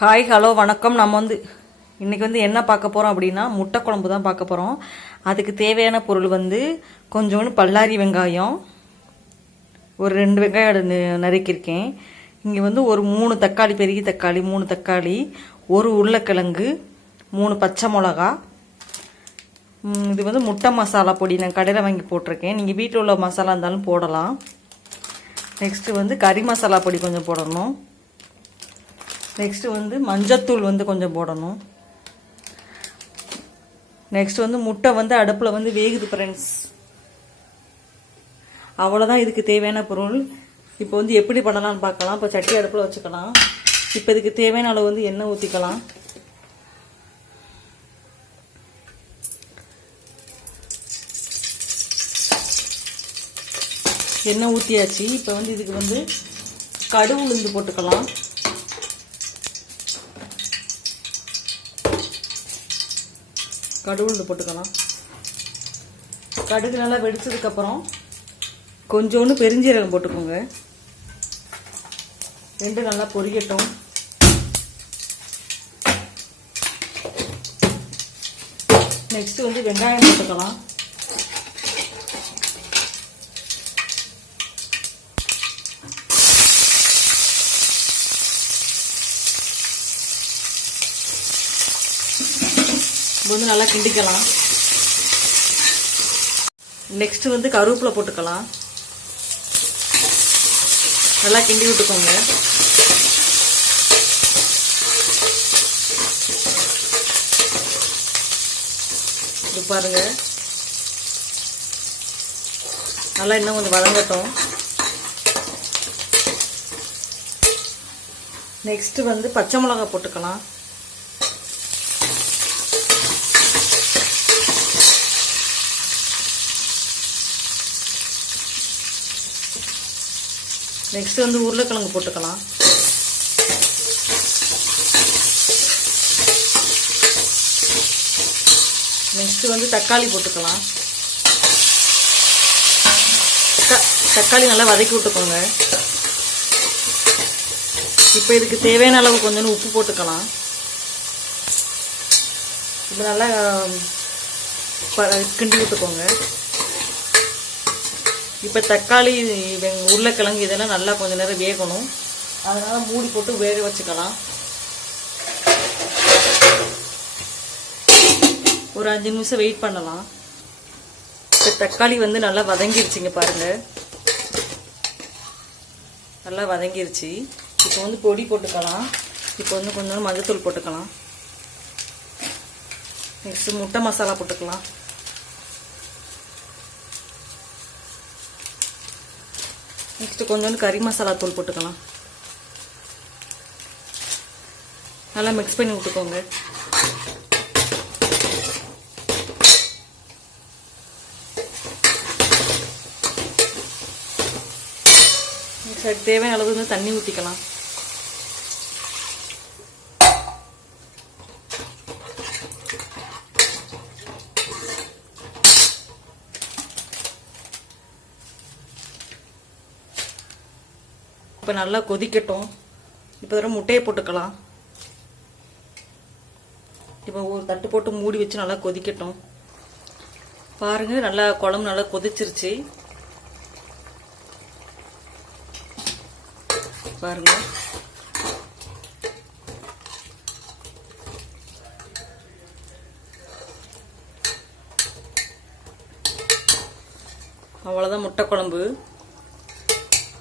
Hi hello வணக்கம். நம்ம வந்து இன்றைக்கி வந்து என்ன பார்க்க போகிறோம் அப்படின்னா முட்டை குழம்பு தான் பார்க்க போகிறோம் அதுக்கு தேவையான பொருள் வந்து கொஞ்சோண்டு பல்லாரி வெங்காயம் ஒரு ரெண்டு வெங்காயம் நறுக்கியிருக்கேன். இங்கே வந்து ஒரு மூணு தக்காளி பெரிய தக்காளி மூணு தக்காளி ஒரு உருளைக்கிழங்கு மூணு பச்சை மிளகா. இது வந்து முட்டை மசாலா பொடி. நான் கடையில் வாங்கி போட்டிருக்கேன். நீங்கள் வீட்டில் உள்ள மசாலா இருந்தாலும் போடலாம். நெக்ஸ்ட்டு வந்து கறி மசாலா பொடி கொஞ்சம் போடணும். நெக்ஸ்ட்டு வந்து மஞ்சத்தூள் வந்து கொஞ்சம் போடணும். நெக்ஸ்ட் வந்து முட்டை வந்து அடுப்பில் வந்து வேகுது ஃப்ரெண்ட்ஸ் அவ்வளோதான் இதுக்கு தேவையான பொருள். இப்போ வந்து எப்படி பண்ணலாம்னு பார்க்கலாம். இப்போ சட்டி அடுப்பில் வச்சுக்கலாம். இப்போ இதுக்கு தேவையான அளவு வந்து எண்ணெய் ஊற்றிக்கலாம் எண்ணெய் ஊற்றியாச்சு இப்போ வந்து இதுக்கு வந்து கடுகு உளுந்து போட்டுக்கலாம். கடுகு போட்டுக்கலாம். கடுகு நல்லா வெடிச்சதுக்கப்புறம் கொஞ்சோண்டு பெருஞ்சீரகம் போட்டுக்கோங்க. ரெண்டு நல்லா பொரியட்டும். நெக்ஸ்ட் வந்து வெங்காயம் போட்டுக்கலாம். இது வந்து நல்லா கிண்டிக்கலாம். நெக்ஸ்ட் வந்து கருவேப்பிலை போட்டுக்கலாம். நல்லா கிண்டி விட்டுக்கோங்க. இது பாருங்க. நல்லா இன்னும் கொஞ்சம் வதங்கட்டும். நெக்ஸ்ட் வந்து பச்சை மிளகாய் போட்டுக்கலாம். நெக்ஸ்ட் வந்து உருளைக்கிழங்கு போட்டுக்கலாம். நெக்ஸ்ட் வந்து தக்காளி போட்டுக்கலாம். த- தக்காளி நல்லா வதக்கி விட்டுக்கோங்க. இப்போ இதுக்கு தேவையான அளவு கொஞ்சம் உப்பு போட்டுக்கலாம். இப்போ நல்லா கிண்டி விட்டுக்கோங்க. இப்போ தக்காளி உருளைக்கிழங்கு இதெல்லாம் நல்லா கொஞ்ச நேரம் வேகணும். அதனால் மூடி போட்டு வேக வச்சுக்கலாம். ஒரு அஞ்சு நிமிஷம் வெயிட் பண்ணலாம். இப்போ தக்காளி வந்து நல்லா வதங்கிருச்சுங்க பாருங்கள் நல்லா வதங்கிருச்சு. இப்போ வந்து பொடி போட்டுக்கலாம். இப்போ வந்து கொஞ்சம் மஞ்சத்தூள் போட்டுக்கலாம். நெக்ஸ்ட் முட்டை மசாலா போட்டுக்கலாம். நெக்ஸ்ட் கொஞ்சோண்டு கறி மசாலா தூள் போட்டுக்கலாம். நல்லா மிக்ஸ் பண்ணி விட்டுக்கோங்க. தேவையான அளவு வந்து தண்ணி ஊற்றிக்கலாம் இப்போ நல்லா கொதிக்கட்டும். இப்போ தடவை முட்டையை போட்டுக்கலாம். இப்போ ஒரு தட்டு போட்டு மூடி வச்சு நல்லா கொதிக்கட்டும். பாருங்கள் நல்லா குழம்பு நல்லா கொதிச்சிருச்சு. பாருங்க. அவ்வளோதான் முட்டை குழம்பு.